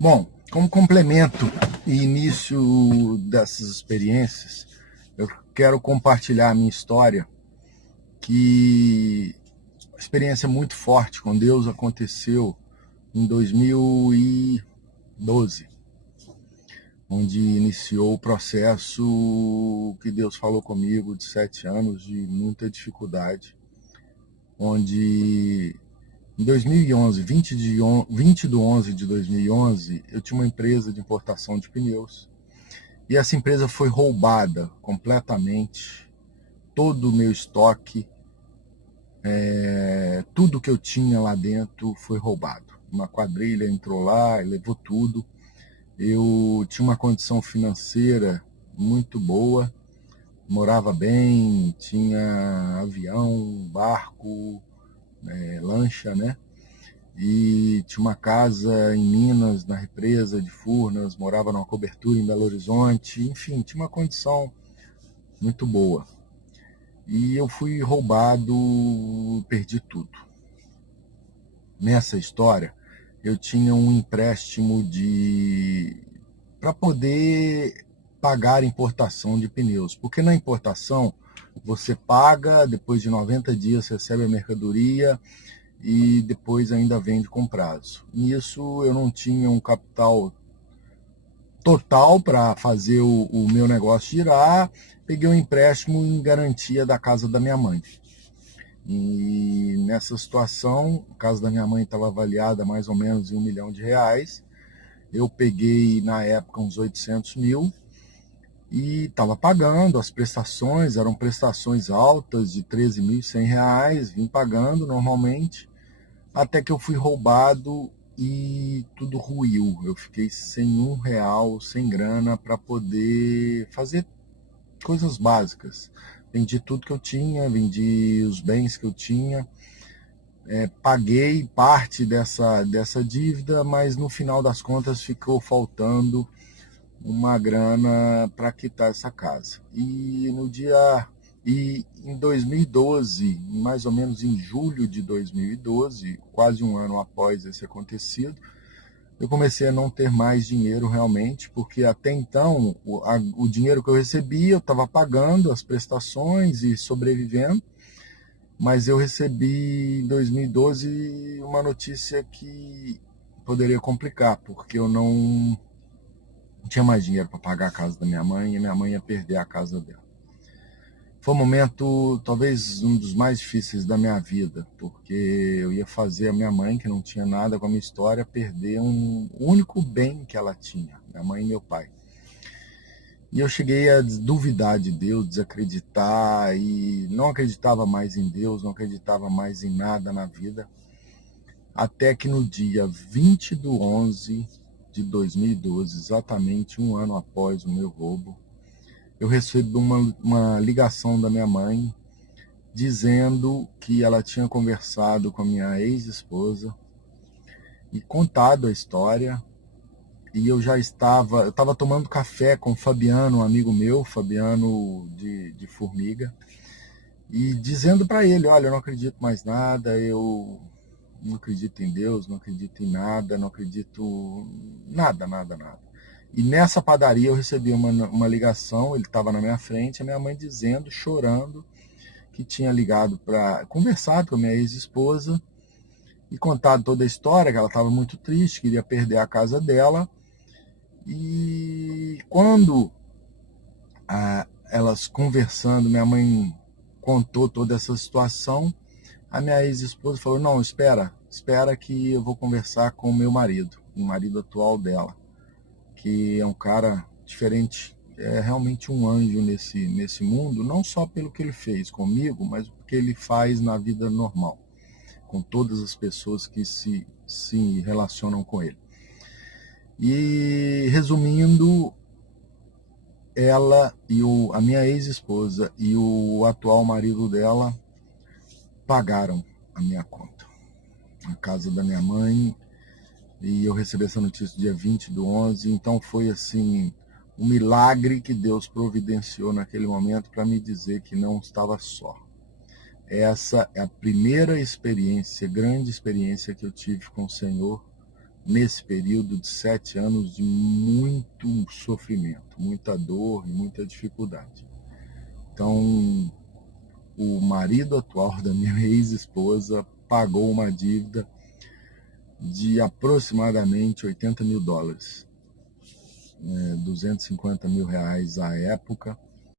Bom, como complemento e início dessas experiências, eu quero compartilhar a minha história, que a experiência muito forte com Deus aconteceu em 2012, onde iniciou o processo que Deus falou comigo de 7 anos de muita dificuldade, onde em 2011, 20 de 11 de 2011, eu tinha uma empresa de importação de pneus e essa empresa foi roubada completamente. Todo o meu estoque, tudo que eu tinha lá dentro foi roubado. Uma quadrilha entrou lá e levou tudo. Eu tinha uma condição financeira muito boa, morava bem, tinha avião, barco, lancha, né? E tinha uma casa em Minas, na represa de Furnas, morava numa cobertura em Belo Horizonte, enfim, tinha uma condição muito boa. E eu fui roubado, perdi tudo. Nessa história, eu tinha um empréstimo de para poder pagar a importação de pneus, porque na importação você paga, depois de 90 dias recebe a mercadoria e depois ainda vende com prazo. Nisso eu não tinha um capital total para fazer o meu negócio girar, peguei um empréstimo em garantia da casa da minha mãe. E nessa situação, a casa da minha mãe estava avaliada mais ou menos em R$ 1 milhão. Eu peguei na época uns 800 mil e estava pagando as prestações, eram prestações altas de R$ 13.100, vim pagando normalmente, até que eu fui roubado e tudo ruiu. Eu fiquei sem R$ 1, sem grana para poder fazer coisas básicas. Vendi tudo que eu tinha, vendi os bens que eu tinha, paguei parte dessa dívida, mas no final das contas ficou faltando uma grana para quitar essa casa. E em 2012, mais ou menos em julho de 2012, quase um ano após esse acontecido, eu comecei a não ter mais dinheiro realmente, porque até então o dinheiro que eu recebia, eu estava pagando as prestações e sobrevivendo, mas eu recebi em 2012 uma notícia que poderia complicar, porque eu não tinha mais dinheiro para pagar a casa da minha mãe e minha mãe ia perder a casa dela. Foi um momento, talvez um dos mais difíceis da minha vida, porque eu ia fazer a minha mãe, que não tinha nada com a minha história, perder o único bem que ela tinha, minha mãe e meu pai. E eu cheguei a duvidar de Deus, desacreditar, e não acreditava mais em Deus, não acreditava mais em nada na vida, até que no dia 20 de 11 de 2012, exatamente um ano após o meu roubo, eu recebi uma ligação da minha mãe dizendo que ela tinha conversado com a minha ex-esposa e contado a história. E eu estava tomando café com o Fabiano, um amigo meu, Fabiano de Formiga, e dizendo para ele: olha, eu não acredito mais nada, eu não acredito em Deus, não acredito em nada, não acredito nada, nada, nada. E nessa padaria eu recebi uma ligação, ele estava na minha frente, a minha mãe dizendo, chorando, que tinha ligado para conversado com a minha ex-esposa e contado toda a história, que ela estava muito triste, queria perder a casa dela. E quando elas conversando, minha mãe contou toda essa situação, a minha ex-esposa falou: não, espera que eu vou conversar com o meu marido, o marido atual dela, que é um cara diferente, é realmente um anjo nesse mundo, não só pelo que ele fez comigo, mas o que ele faz na vida normal, com todas as pessoas que se relacionam com ele. E resumindo, ela e a minha ex-esposa e o atual marido dela pagaram a minha conta, a casa da minha mãe, e eu recebi essa notícia dia 20 do 11, então foi assim, um milagre que Deus providenciou naquele momento para me dizer que não estava só. Essa é a primeira experiência, grande experiência que eu tive com o Senhor nesse período de 7 anos de muito sofrimento, muita dor e muita dificuldade. Então, o marido atual da minha ex-esposa pagou uma dívida de aproximadamente $80 mil, 250 mil reais à época,